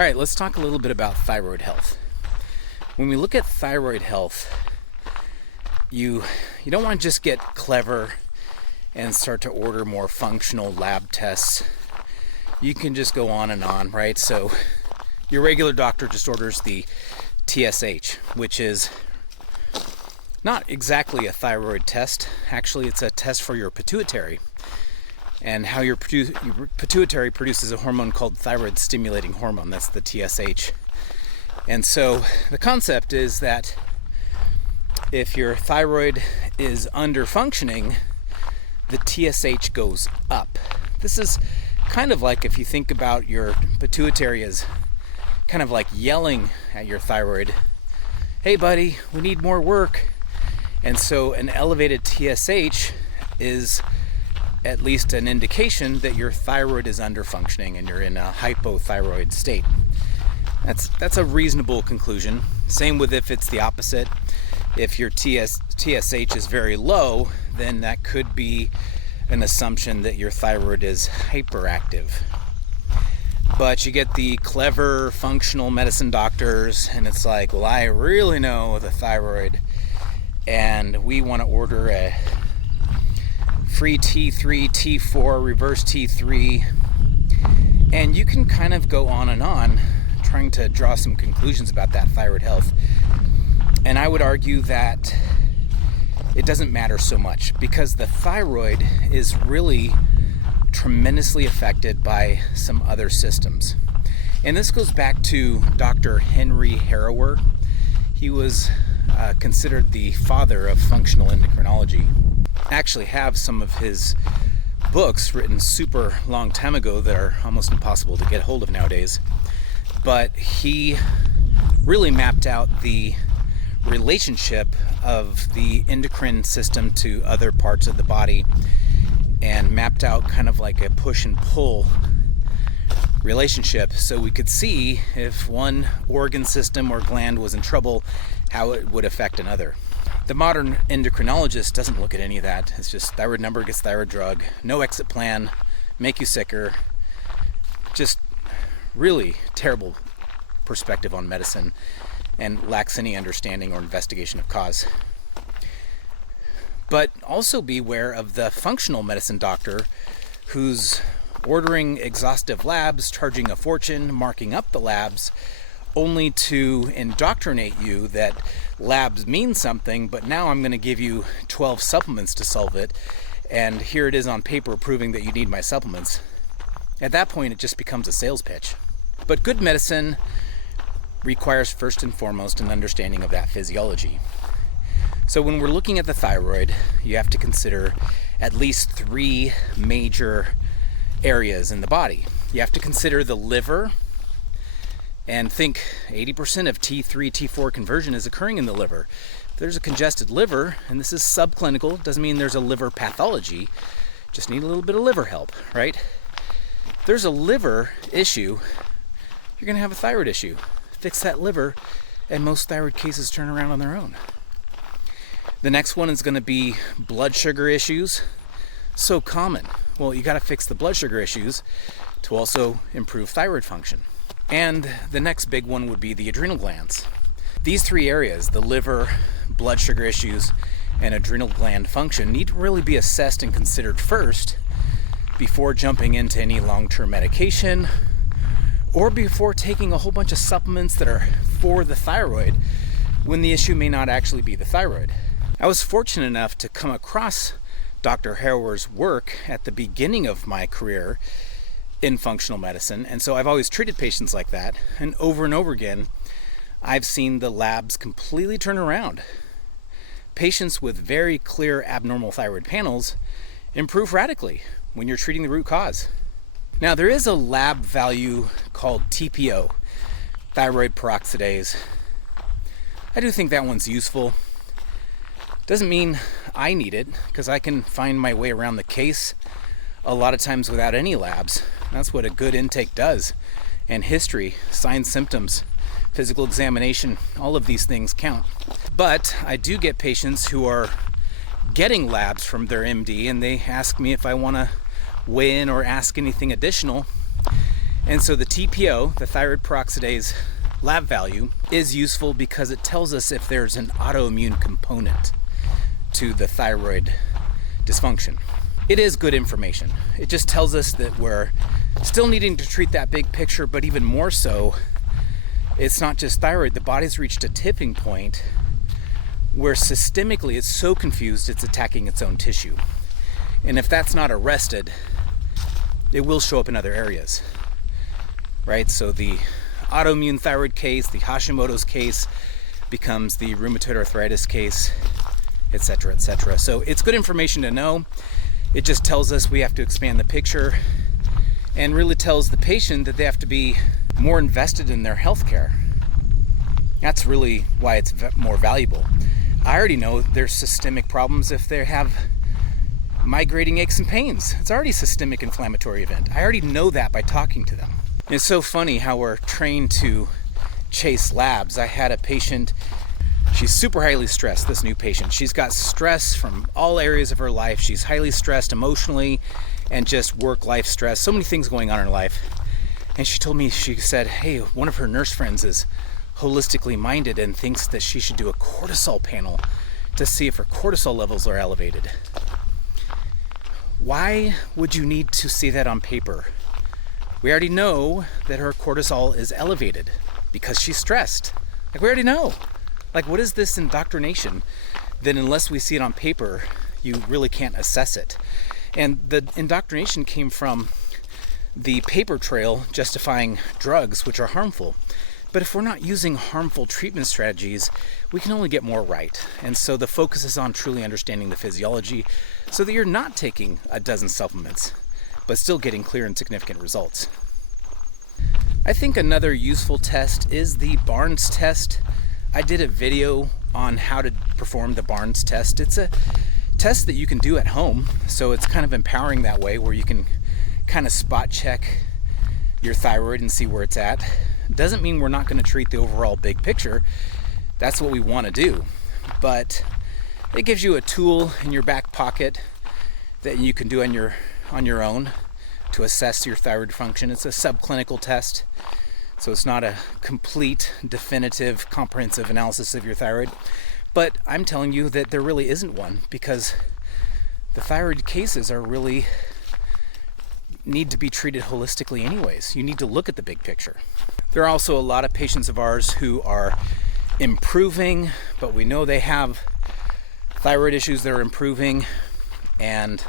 All right, let's talk a little bit about thyroid health. When we look at thyroid health, you don't want to just get clever and start to order more functional lab tests. You can just go on and on, right? So your regular doctor just orders the TSH, which is not exactly a thyroid test. Actually, it's a test for your pituitary and how your pituitary produces a hormone called thyroid stimulating hormone. That's the TSH. And so the concept is that if your thyroid is under functioning, the TSH goes up. This is kind of like if you think about your pituitary as kind of like yelling at your thyroid, hey buddy, we need more work. And so an elevated TSH is at least an indication that your thyroid is under functioning and you're in a hypothyroid state. That's a reasonable conclusion. Same with if it's the opposite. If your TSH is very low, then that could be an assumption that your thyroid is hyperactive. But you get the clever functional medicine doctors, and it's like, well, I really know the thyroid, and we want to order a free T3, T4, reverse T3, and you can kind of go on and on trying to draw some conclusions about that thyroid health. And I would argue that it doesn't matter so much because the thyroid is really tremendously affected by some other systems. And this goes back to Dr. Henry Harrower. He was considered the father of functional endocrinology. I actually have some of his books written super long time ago that are almost impossible to get hold of nowadays. But he really mapped out the relationship of the endocrine system to other parts of the body and mapped out kind of like a push and pull relationship so we could see if one organ system or gland was in trouble, how it would affect another. The modern endocrinologist doesn't look at any of that. It's just thyroid number gets thyroid drug, no exit plan, make you sicker. Just really terrible perspective on medicine and lacks any understanding or investigation of cause. But also beware of the functional medicine doctor who's ordering exhaustive labs, charging a fortune, marking up the labs, only to indoctrinate you that labs mean something, but now I'm going to give you 12 supplements to solve it, and here it is on paper proving that you need my supplements. At that point, it just becomes a sales pitch. But good medicine requires first and foremost an understanding of that physiology. So when we're looking at the thyroid, you have to consider at least 3 major areas in the body. You have to consider the liver, and think 80% of T3, T4 conversion is occurring in the liver. If there's a congested liver, and this is subclinical, doesn't mean there's a liver pathology, just need a little bit of liver help, right? If there's a liver issue, you're going to have a thyroid issue. Fix that liver, and most thyroid cases turn around on their own. The next one is going to be blood sugar issues. So common. Well, you got to fix the blood sugar issues to also improve thyroid function. And the next big one would be the adrenal glands. These 3 areas, the liver, blood sugar issues, and adrenal gland function, need to really be assessed and considered first before jumping into any long-term medication or before taking a whole bunch of supplements that are for the thyroid when the issue may not actually be the thyroid. I was fortunate enough to come across Dr. Harrower's work at the beginning of my career in functional medicine, and so I've always treated patients like that, and over again I've seen the labs completely turn around. Patients with very clear abnormal thyroid panels improve radically when you're treating the root cause. Now there is a lab value called TPO, thyroid peroxidase. I do think that one's useful. Doesn't mean I need it, because I can find my way around the case a lot of times without any labs. That's what a good intake does. And history, signs, symptoms, physical examination, all of these things count. But I do get patients who are getting labs from their MD and they ask me if I want to weigh in or ask anything additional. And so the TPO, the thyroid peroxidase lab value, is useful because it tells us if there's an autoimmune component to the thyroid dysfunction. It is good information. It just tells us that we're still needing to treat that big picture, but even more so, it's not just thyroid. The body's reached a tipping point where systemically it's so confused it's attacking its own tissue. And if that's not arrested, it will show up in other areas, right? So the autoimmune thyroid case, the Hashimoto's case becomes the rheumatoid arthritis case, etc., etc. So it's good information to know. It just tells us we have to expand the picture and really tells the patient that they have to be more invested in their health care. That's really why it's more valuable. I already know there's systemic problems if they have migrating aches and pains. It's already a systemic inflammatory event. I already know that by talking to them. And it's so funny how we're trained to chase labs. I had a patient, she's super highly stressed, this new patient. She's got stress from all areas of her life. She's highly stressed emotionally and just work-life stress. So many things going on in her life. And she told me, she said, hey, one of her nurse friends is holistically minded and thinks that she should do a cortisol panel to see if her cortisol levels are elevated. Why would you need to see that on paper? We already know that her cortisol is elevated because she's stressed. Like, we already know. Like, what is this indoctrination that unless we see it on paper, you really can't assess it? And the indoctrination came from the paper trail justifying drugs which are harmful. But if we're not using harmful treatment strategies, we can only get more right. And so the focus is on truly understanding the physiology so that you're not taking a dozen supplements, but still getting clear and significant results. I think another useful test is the Barnes test. I did a video on how to perform the Barnes test. It's a test that you can do at home, so it's kind of empowering that way, where you can kind of spot check your thyroid and see where it's at. Doesn't mean we're not going to treat the overall big picture. That's what we want to do. But it gives you a tool in your back pocket that you can do on your own to assess your thyroid function. It's a subclinical test, so it's not a complete, definitive, comprehensive analysis of your thyroid. But I'm telling you that there really isn't one, because the thyroid cases are really need to be treated holistically anyways. You need to look at the big picture. There are also a lot of patients of ours who are improving, but we know they have thyroid issues that are improving, and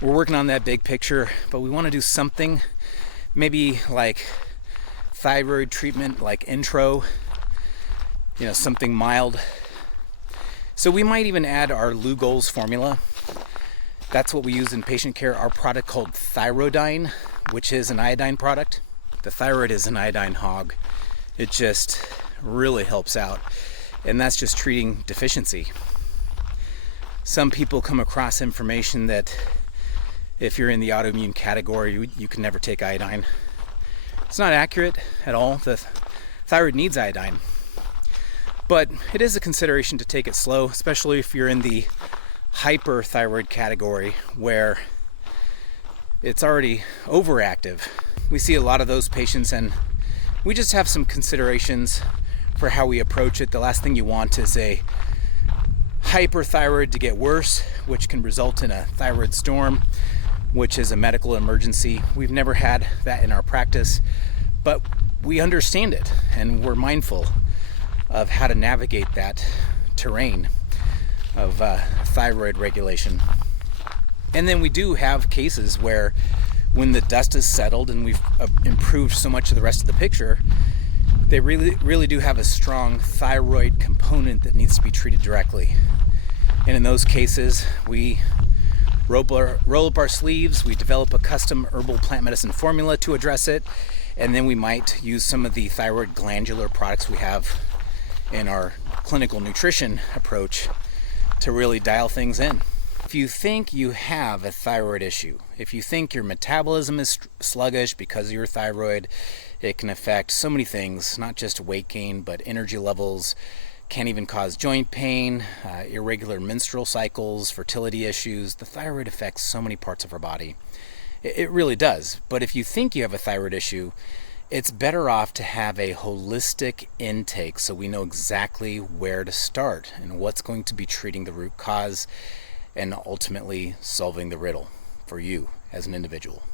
we're working on that big picture, but we want to do something maybe like thyroid treatment, like intro, something mild. So we might even add our Lugol's formula. That's what we use in patient care. Our product called Thyrodyne, which is an iodine product. The thyroid is an iodine hog. It just really helps out. And that's just treating deficiency. Some people come across information that if you're in the autoimmune category, you can never take iodine. It's not accurate at all. The thyroid needs iodine. But it is a consideration to take it slow, especially if you're in the hyperthyroid category where it's already overactive. We see a lot of those patients, and we just have some considerations for how we approach it. The last thing you want is a hyperthyroid to get worse, which can result in a thyroid storm, which is a medical emergency. We've never had that in our practice, but we understand it, and we're mindful of how to navigate that terrain of thyroid regulation. And then we do have cases where when the dust is settled and we've improved so much of the rest of the picture, they really do have a strong thyroid component that needs to be treated directly. And in those cases, we roll up our sleeves, we develop a custom herbal plant medicine formula to address it, and then we might use some of the thyroid glandular products we have in our clinical nutrition approach to really dial things in. If you think you have a thyroid issue, if you think your metabolism is sluggish because of your thyroid, it can affect so many things, not just weight gain, but energy levels, can even cause joint pain, irregular menstrual cycles, fertility issues. The thyroid affects so many parts of our body. It really does. But if you think you have a thyroid issue, it's better off to have a holistic intake so we know exactly where to start and what's going to be treating the root cause and ultimately solving the riddle for you as an individual.